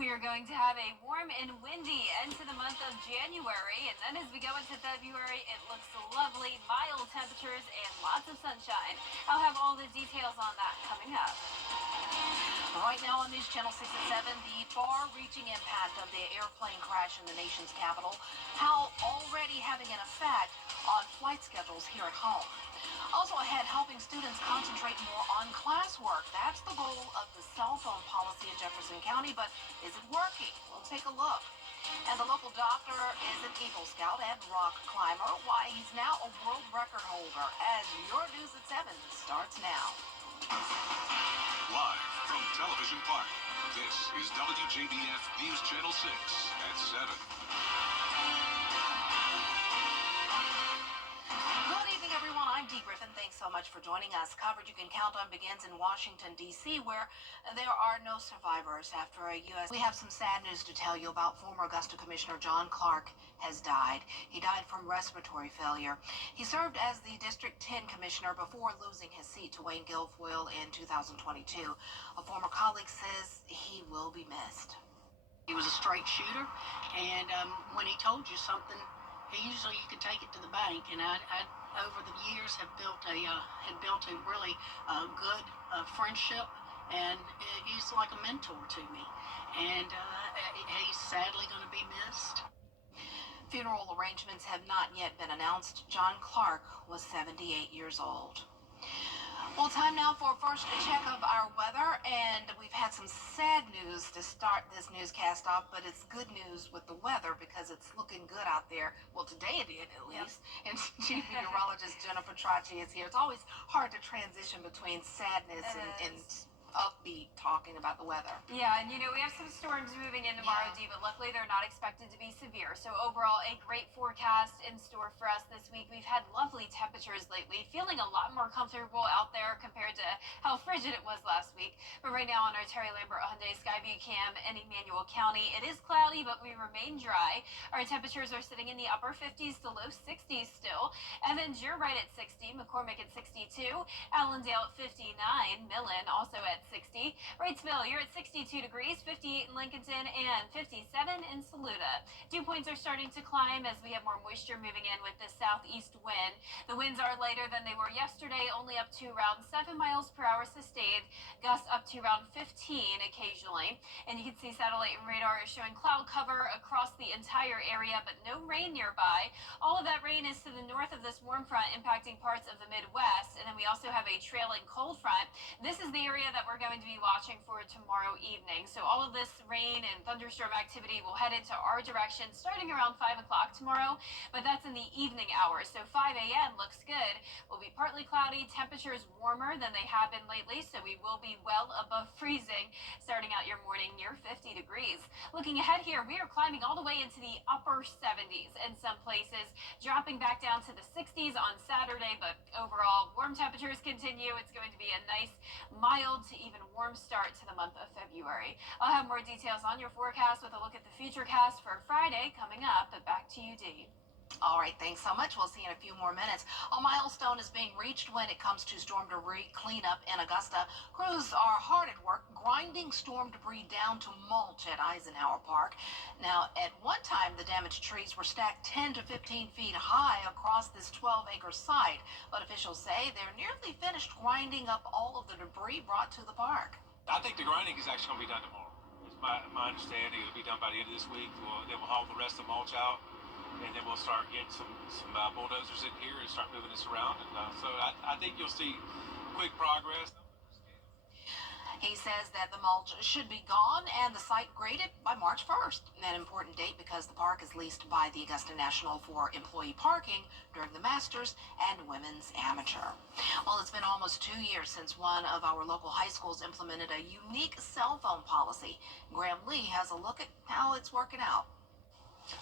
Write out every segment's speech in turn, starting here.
We are going to have a warm and windy end to the month of January, and then as we go into February, it looks lovely, mild temperatures, and lots of sunshine. I'll have all the details on that coming up. Right now on News Channel 6 and 7, the far-reaching impact of the airplane crash in the nation's capital, how already having an effect on flight schedules here at home. Also ahead, helping students concentrate more on classwork. That's the goal of the cell phone policy in Jefferson County, but is it working? We'll take a look. And the local doctor is an Eagle Scout and rock climber. Why, he's now a world record holder. As your News at 7 starts now. Live from Television Park, this is WJBF News Channel 6 at 7. Good evening, everyone. I'm Dee Griffin. Thanks so much for joining us. Coverage you can count on begins in Washington, D.C., where there are no survivors after a U.S. We have some sad news to tell you about. Former Augusta Commissioner John Clark has died. He died from respiratory failure. He served as the District 10 Commissioner before losing his seat to Wayne Guilfoyle in 2022. A former colleague says he will be missed. He was a straight shooter, and when he told you something, usually you could take it to the bank. And I over the years have built a really good friendship, and he's like a mentor to me. And he's sadly going to be missed. Funeral arrangements have not yet been announced. John Clark was 78 years old. Well, time now for a first check of our weather, and we've had some sad news to start this newscast off, but it's good news with the weather because it's looking good out there. Well, today it did, at least. Yep. And Chief Meteorologist Jennifer Tracci is here. It's always hard to transition between sadness and upbeat talking about the weather. Yeah, and we have some storms moving in tomorrow, Dee, but luckily they're not expected to be severe. So overall, a great forecast in store for us this week. We've had lovely temperatures lately, feeling a lot more comfortable out there compared to how frigid it was last week. But right now on our Terry Lambert Hyundai Skyview Cam in Emmanuel County, it is cloudy, but we remain dry. Our temperatures are sitting in the upper 50s to low 60s still. Evans, you're right at 60. McCormick at 62. Allendale at 59. Millen also at 60. Wrightsville, you're at 62 degrees, 58 in Lincolnton, and 57 in Saluda. Dew points are starting to climb as we have more moisture moving in with the southeast wind. The winds are lighter than they were yesterday, only up to around 7 miles per hour sustained, gusts up to around 15 occasionally. And you can see satellite and radar is showing cloud cover across the entire area, but no rain nearby. All of that rain is to the north of this warm front, impacting parts of the Midwest. And then we also have a trailing cold front. This is the area that we're going to be watching for tomorrow evening. So all of this rain and thunderstorm activity will head into our direction starting around 5 o'clock tomorrow, but that's in the evening hours. So 5 a.m. looks good. Will be partly cloudy, temperatures warmer than they have been lately, so we will be well above freezing starting out your morning near 50 degrees. Looking ahead here, we are climbing all the way into the upper 70s in some places, dropping back down to the 60s on Saturday, but overall warm temperatures continue. It's going to be a nice, mild to even warm start to the month of February. I'll have more details on your forecast with a look at the futurecast for Friday coming up, but back to you, Dee. All right, thanks so much. We'll see you in a few more minutes. A milestone is being reached when it comes to storm debris cleanup in Augusta. Crews are hard at work grinding storm debris down to mulch at Eisenhower Park. Now, at one time, the damaged trees were stacked 10 to 15 feet high across this 12-acre site, but officials say they're nearly finished grinding up all of the debris brought to the park. I think the grinding is actually going to be done tomorrow. It's my understanding it'll be done by the end of this week. They will haul the rest of the mulch out, and then we'll start getting some bulldozers in here and start moving this around. And so I think you'll see quick progress. He says that the mulch should be gone and the site graded by March 1st. An important date because the park is leased by the Augusta National for employee parking during the Masters and Women's Amateur. Well, it's been almost 2 years since one of our local high schools implemented a unique cell phone policy. Graham Lee has a look at how it's working out.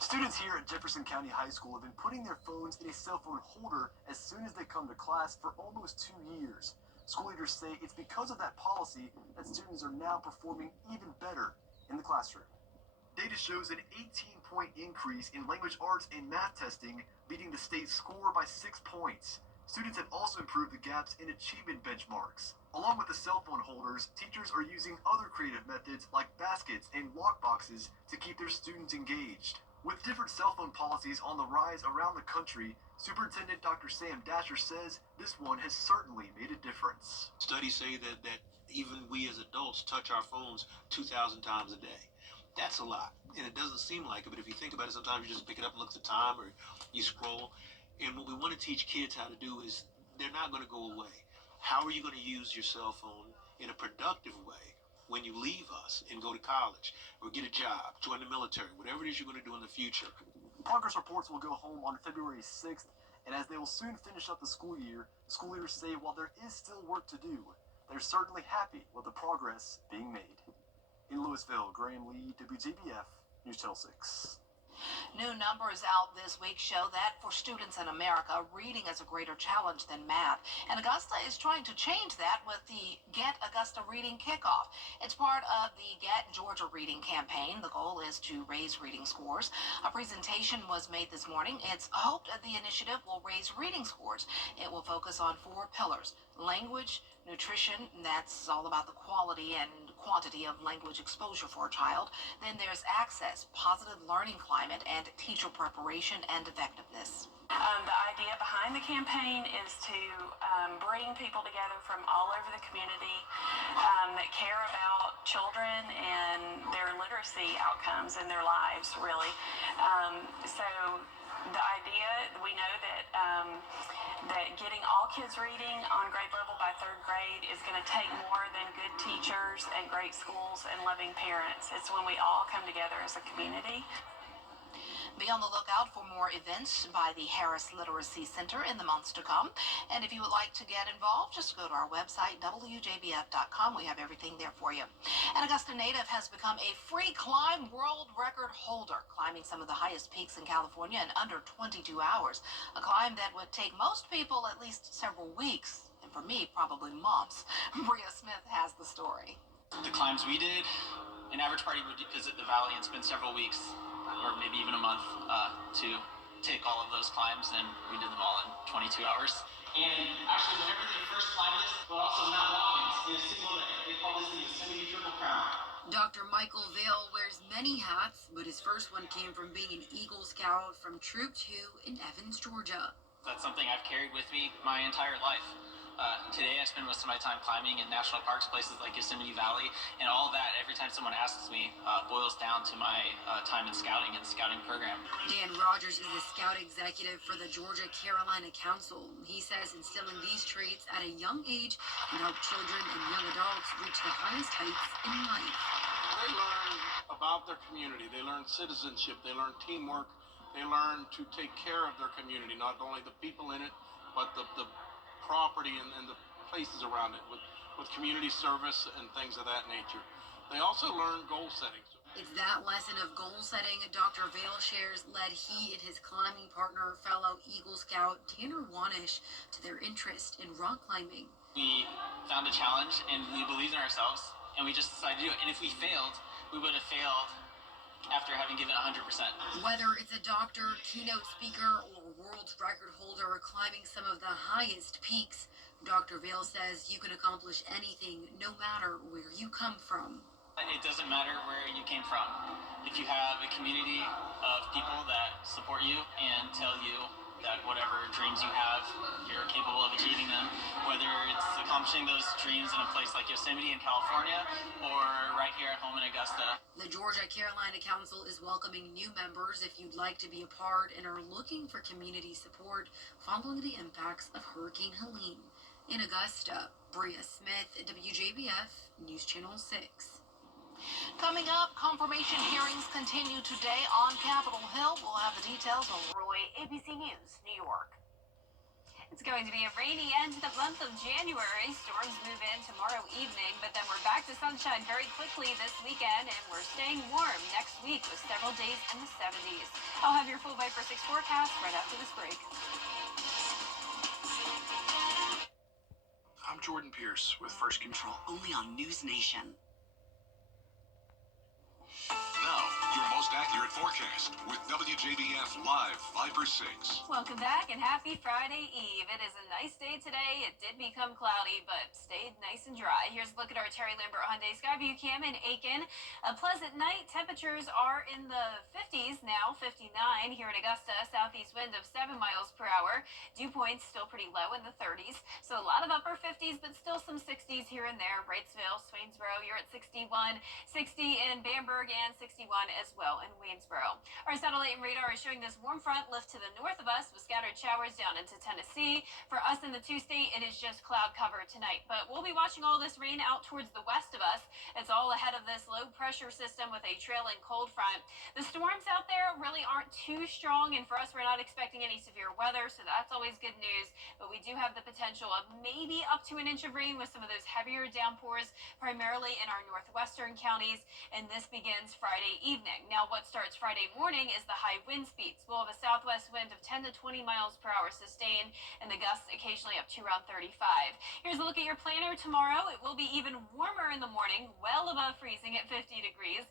Students here at Jefferson County High School have been putting their phones in a cell phone holder as soon as they come to class for almost 2 years. School leaders say it's because of that policy that students are now performing even better in the classroom. Data shows an 18-point increase in language arts and math testing, beating the state score by 6 points. Students have also improved the gaps in achievement benchmarks. Along with the cell phone holders, teachers are using other creative methods like baskets and lock boxes to keep their students engaged. With different cell phone policies on the rise around the country, Superintendent Dr. Sam Dasher says this one has certainly made a difference. Studies say that even we as adults touch our phones 2,000 times a day. That's a lot, and it doesn't seem like it, but if you think about it, sometimes you just pick it up and look at the time, or you scroll. And what we want to teach kids how to do is they're not going to go away. How are you going to use your cell phone in a productive way when you leave us and go to college or get a job, join the military, whatever it is you're going to do in the future? Progress reports will go home on February 6th, and as they will soon finish up the school year, school leaders say while there is still work to do, they're certainly happy with the progress being made. In Louisville, Graham Lee, WJBF, News Channel 6. New numbers out this week show that for students in America, reading is a greater challenge than math. And Augusta is trying to change that with the Get Augusta Reading Kickoff. It's part of the Get Georgia Reading campaign. The goal is to raise reading scores. A presentation was made this morning. It's hoped the initiative will raise reading scores. It will focus on 4 pillars: language, nutrition, and that's all about the quality and quantity of language exposure for a child. Then there's access, positive learning climate, and teacher preparation and effectiveness. The idea behind the campaign is to bring people together from all over the community that care about children and their literacy outcomes in their lives, really. So the idea, we know that that getting all kids reading on grade level by 3rd grade is going to take more than good teachers and great schools and loving parents. It's when we all come together as a community. Be on the lookout for more events by the Harris Literacy Center in the months to come. And if you would like to get involved, just go to our website, WJBF.com. We have everything there for you. An Augusta native has become a free climb world record holder, climbing some of the highest peaks in California in under 22 hours. A climb that would take most people at least several weeks, and for me, probably months. Bria Smith has the story. The climbs we did, an average party would visit the valley and spend several weeks, or maybe even a month, to take all of those climbs, and we did them all in 22 hours. And actually, whenever they first climbed this, but also Mount Watkins in a single day, they call this the Yosemite Triple Crown. Dr. Michael Vail wears many hats, but his first one came from being an Eagle Scout from Troop 2 in Evans, Georgia. That's something I've carried with me my entire life. Today I spend most of my time climbing in national parks, places like Yosemite Valley, and all that, every time someone asks me, boils down to my time in scouting and the scouting program. Dan Rogers is the scout executive for the Georgia-Carolina Council. He says instilling these traits at a young age can help children and young adults reach the highest heights in life. They learn about their community. They learn citizenship. They learn teamwork. They learn to take care of their community, not only the people in it, but the property and the places around it, with community service and things of that nature. They also learn goal setting. It's that lesson of goal setting Dr. Vail shares led he and his climbing partner, fellow Eagle Scout Tanner Wanish, to their interest in rock climbing. We found a challenge and we believed in ourselves, and we just decided to do it. And if we failed, we would have failed after having given 100%. Whether it's a doctor, keynote speaker, or world record holder climbing some of the highest peaks, Dr. Vail says you can accomplish anything no matter where you come from. It doesn't matter where you came from. If you have a community of people that support you and tell you that whatever dreams you have, you're capable of achieving them, whether it's accomplishing those dreams in a place like Yosemite in California or right here at home in Augusta. The Georgia-Carolina Council is welcoming new members if you'd like to be a part and are looking for community support following the impacts of Hurricane Helene. In Augusta, Bria Smith, WJBF, News Channel 6. Coming up, confirmation hearings continue today on Capitol Hill. We'll have the details on Roy, ABC News, New York. It's going to be a rainy end to the month of January. Storms move in tomorrow evening, but then we're back to sunshine very quickly this weekend, and we're staying warm next week with several days in the 70s. I'll have your full Viper 6 forecast right after this break. I'm Jordan Pierce with First Control, only on News Nation. Now, your most most accurate forecast with WJBF Live 5 for 6. Welcome back and happy Friday Eve. It is a nice day today. It did become cloudy, but stayed nice and dry. Here's a look at our Terry Lambert Hyundai Skyview Cam in Aiken. A pleasant night. Temperatures are in the 50s now, 59 here in Augusta. Southeast wind of 7 miles per hour. Dew points still pretty low in the 30s. So a lot of upper 50s, but still some 60s here and there. Wrightsville, Swainsboro, you're at 61, 60 in Bamberg, and 61 as well in Waynesboro. Our satellite and radar is showing this warm front lift to the north of us with scattered showers down into Tennessee. For us in the two-state, it is just cloud cover tonight, but we'll be watching all this rain out towards the west of us. It's all ahead of this low pressure system with a trailing cold front. The storms out there really aren't too strong, and for us, we're not expecting any severe weather, so that's always good news, but we do have the potential of maybe up to an inch of rain with some of those heavier downpours, primarily in our northwestern counties, and this begins Friday evening. Now, what starts Friday morning is the high wind speeds. We'll have a southwest wind of 10 to 20 miles per hour sustained, and the gusts occasionally up to around 35. Here's a look at your planner tomorrow. It will be even warmer in the morning, well above freezing at 50 degrees,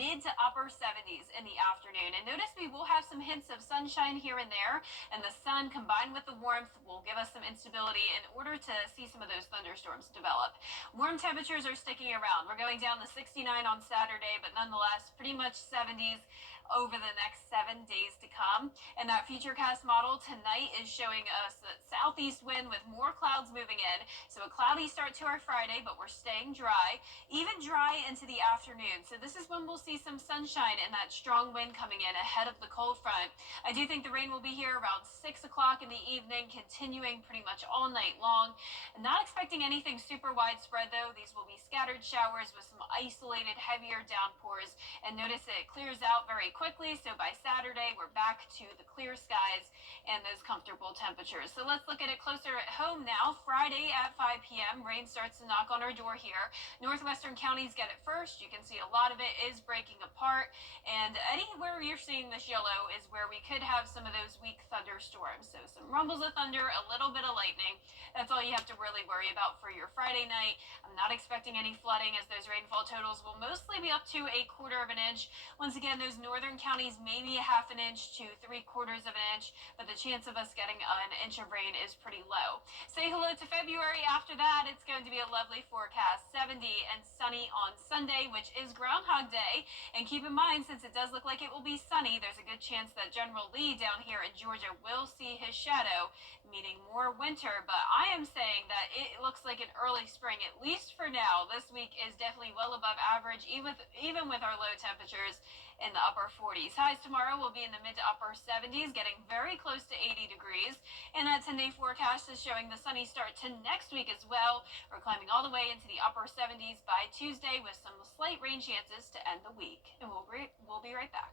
mid to upper 70s in the afternoon. And notice we will have some hints of sunshine here and there, and the sun combined with the warmth will give us some instability in order to see some of those thunderstorms develop. Warm temperatures are sticking around. We're going down to 69 on Saturday, but nonetheless pretty much 70s over the next 7 days to come. And that Futurecast model tonight is showing us that southeast wind with more clouds moving in. So a cloudy start to our Friday, but we're staying dry, even dry into the afternoon. So this is when we'll see some sunshine and that strong wind coming in ahead of the cold front. I do think the rain will be here around 6 o'clock in the evening, continuing pretty much all night long. I'm not expecting anything super widespread though. These will be scattered showers with some isolated heavier downpours. And notice it clears out very quickly, so by Saturday we're back to the clear skies and those comfortable temperatures. So let's look at it closer at home now. Friday at 5 p.m. rain starts to knock on our door here. Northwestern counties get it first. You can see a lot of it is breaking apart, and anywhere you're seeing this yellow is where we could have some of those weak thunderstorms. So some rumbles of thunder, a little bit of lightning. That's all you have to really worry about for your Friday night. I'm not expecting any flooding, as those rainfall totals will mostly be up to 1/4 of an inch. Once again, those northern counties maybe 1/2 inch to 3/4 of an inch, but the chance of us getting an inch of rain is pretty low. Say hello to February. After that, it's going to be a lovely forecast, 70 and sunny on Sunday, which is Groundhog Day. And keep in mind, since it does look like it will be sunny, there's a good chance that General Lee down here in Georgia will see his shadow, meaning more winter. But I am saying that it looks like an early spring, at least for now. This week is definitely well above average, even with our low temperatures in the upper 40s. Highs tomorrow will be in the mid to upper 70s, getting very close to 80 degrees. And that 10-day forecast is showing the sunny start to next week as well. We're climbing all the way into the upper 70s by Tuesday with some slight rain chances to end the week. And we'll be right back.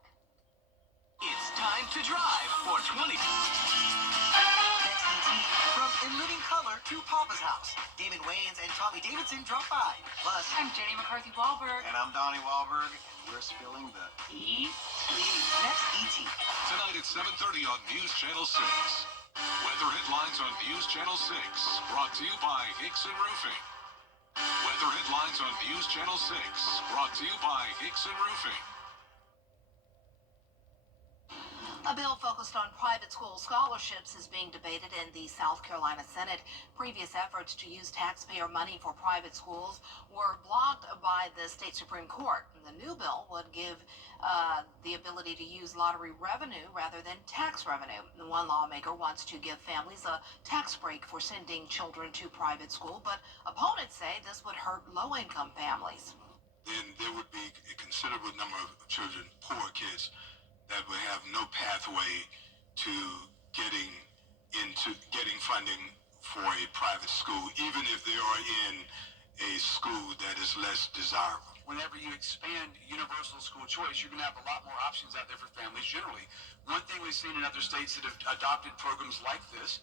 It's time to drive for 20. Next ET, from In Living Color to Papa's House. Damon Wayans and Tommy Davidson drop by. Plus, I'm Jenny McCarthy Wahlberg. And I'm Donnie Wahlberg, and we're spilling the next ET. Tonight at 7:30 on News Channel 6. Weather headlines on News Channel 6, brought to you by Hickson Roofing. Weather headlines on News Channel 6, brought to you by Hickson Roofing. A bill focused on private school scholarships is being debated in the South Carolina Senate. Previous efforts to use taxpayer money for private schools were blocked by the state Supreme Court. The new bill would give the ability to use lottery revenue rather than tax revenue. One lawmaker wants to give families a tax break for sending children to private school, but opponents say this would hurt low-income families. Then there would be a considerable number of children, poor kids, that would have no pathway to getting funding for a private school, even if they are in a school that is less desirable. Whenever you expand universal school choice, you're going to have a lot more options out there for families generally. One thing we've seen in other states that have adopted programs like this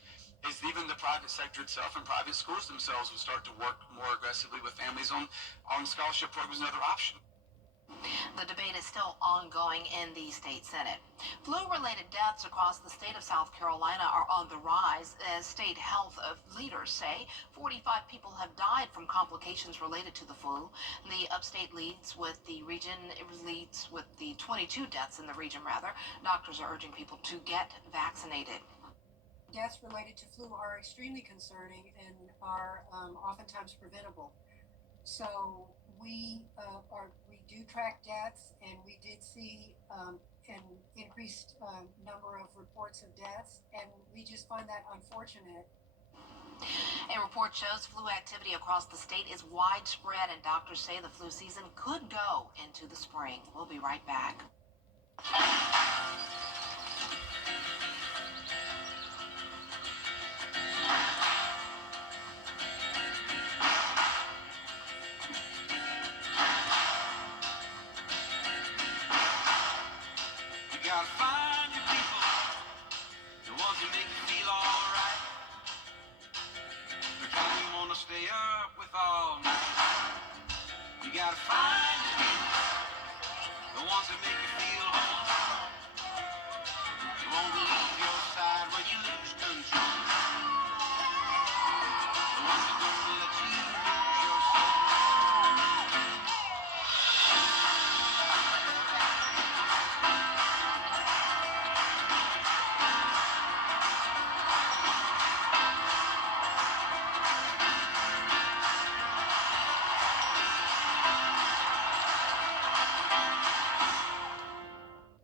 is even the private sector itself and private schools themselves will start to work more aggressively with families on scholarship programs and other options. The debate is still ongoing in the state Senate. Flu-related deaths across the state of South Carolina are on the rise, as state health leaders say 45 people have died from complications related to the flu. The upstate leads with the 22 deaths in the region, rather. Doctors are urging people to get vaccinated. Deaths related to flu are extremely concerning and are oftentimes preventable. So we do track deaths, and we did see an increased number of reports of deaths, and we just find that unfortunate. A report shows flu activity across the state is widespread, and doctors say the flu season could go into the spring. We'll be right back. Stay up with all night. You gotta find the ones that make you feel home. They won't leave your side when you lose control. The ones that don't let you lose your soul.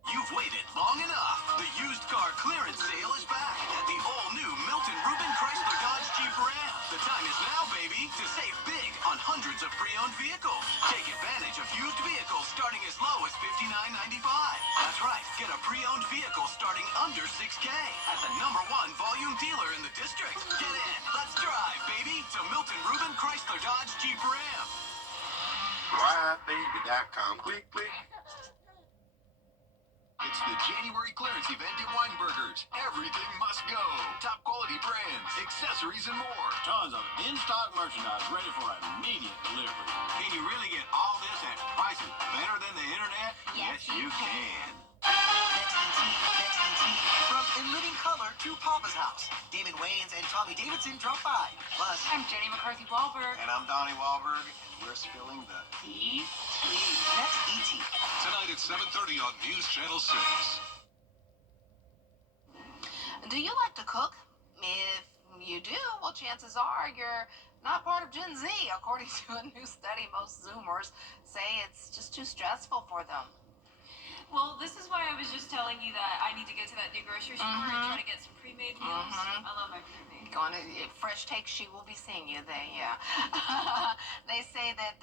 You've waited long enough. The used car clearance sale is back at the all-new Milton Rubin Chrysler Dodge Jeep Ram. The time is now, baby, to save big on hundreds of pre-owned vehicles. Take advantage of used vehicles starting as low as $59.95. That's right, get a pre-owned vehicle starting under $6K at the #1 volume dealer in the district. Get in, let's drive, baby, to Milton Rubin Chrysler Dodge Jeep Ram. WJBF.com. Click, click. It's the January clearance event at Weinberger's. Everything must go. Top quality brands, accessories, and more. Tons of in-stock merchandise ready for immediate delivery. Can you really get all this at prices better than the internet? Yes, you can. Next ET. From In Living Color to Papa's House, Damon Wayans and Tommy Davidson drop by. Plus, I'm Jenny McCarthy Wahlberg. And I'm Donnie Wahlberg, and we're spilling the tea. next ET. Tonight at 7:30 on News Channel 6. Do you like to cook? If you do, well, chances are you're not part of Gen Z. According to a new study, most Zoomers say it's just too stressful for them. Well, this is why I was just telling you that I need to go to that new grocery store and try to get some pre-made meals. I love my pre-made. Going to Fresh Take, she will be seeing you there, yeah. They say that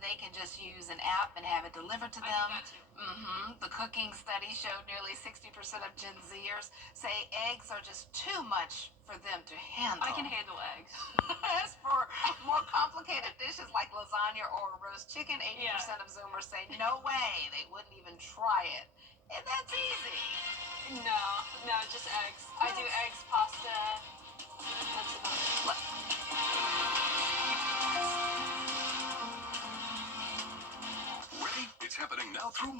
they can just use an app and have it delivered to them. I think that too. The cooking study showed nearly 60% of Gen Zers say eggs are just too much for them to handle. I can handle eggs. As for more complicated dishes like lasagna or roast chicken, 80% of Zoomers say no way, they wouldn't even try it. And that's easy. No, just eggs. I do eggs, pasta. That's about it. Ready? It's happening now through